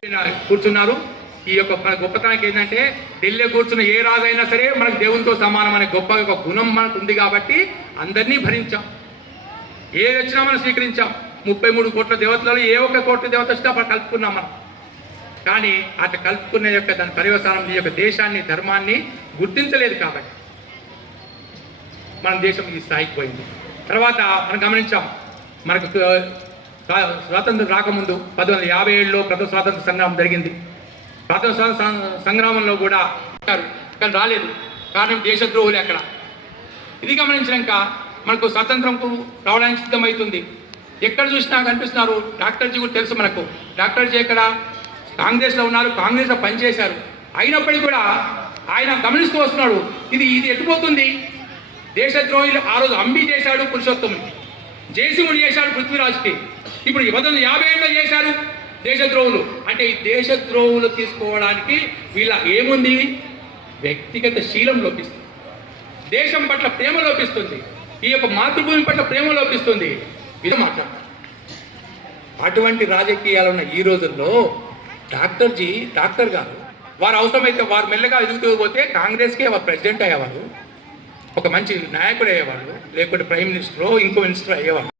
కూర్చున్నారు ఈ యొక్క మన గొప్పతనానికి ఏంటంటే ఢిల్లీ కూర్చున్న ఏ రాజైనా సరే మనకు దేవునితో సమానం అనే గొప్ప ఒక గుణం మనకు ఉంది కాబట్టి అందరినీ భరించాం. ఏది వచ్చినా మనం స్వీకరించాం. ముప్పై మూడు కోట్ల దేవతలలో ఏ ఒక్క కోట్ల దేవత వచ్చినా మనం కలుపుకున్నాం మనం. కానీ అట్లా కలుపుకునే యొక్క దాని పర్యవసానం ఈ యొక్క దేశాన్ని ధర్మాన్ని గుర్తించలేదు కాబట్టి మన దేశం ఈ స్థాయికి పోయింది. తర్వాత మనం గమనించాం మనకు స్వాతంత్రం రాకముందు పంతొమ్మిది వందల యాభై ఏడులో ప్రథమ స్వాతంత్ర సంగ్రామం జరిగింది. ప్రథమ స్వాతంత్ర సంగ్రామంలో కూడా కానీ రాలేదు. కారణం దేశద్రోహులే అక్కడ. ఇది గమనించినాక మనకు స్వాతంత్రం రావడానికి సిద్ధమవుతుంది ఎక్కడ చూసినా కనిపిస్తున్నారు. డాక్టర్జీ కూడా తెలుసు మనకు. డాక్టర్జీ ఇక్కడ కాంగ్రెస్లో ఉన్నారు. కాంగ్రెస్లో పనిచేశారు. అయినప్పటికీ కూడా ఆయన గమనిస్తూ వస్తున్నాడు. ఇది ఇది ఎట్టుపోతుంది దేశద్రోహులు ఆ రోజు అంబి చేశాడు పురుషోత్తముని జయసింహుడు చేశాడు పృథ్వీరాజ్కి. ఇప్పుడు పంతొమ్మిది యాభై ఏళ్ళు చేశారు దేశద్రోహులు అంటే ఈ దేశద్రోహులు తీసుకోవడానికి వీళ్ళ ఏముంది? వ్యక్తిగత శీలం లోపిస్తుంది. దేశం పట్ల ప్రేమ లోపిస్తుంది. ఈ యొక్క మాతృభూమి పట్ల ప్రేమ లోపిస్తుంది. ఇది మాట్లాడతారు అటువంటి రాజకీయాలు ఉన్న ఈ రోజుల్లో డాక్టర్జీ డాక్టర్ గారు వారు అవసరమైతే వారు మెల్లగా ఎదుగుతూ పోతే కాంగ్రెస్కే వారు ప్రెసిడెంట్ అయ్యేవారు ఒక మంచి నాయకుడు అయ్యేవాళ్ళు లేకుంటే ప్రైమ్ మినిస్టర్ ఇంకో మినిస్టర్ అయ్యేవాళ్ళు.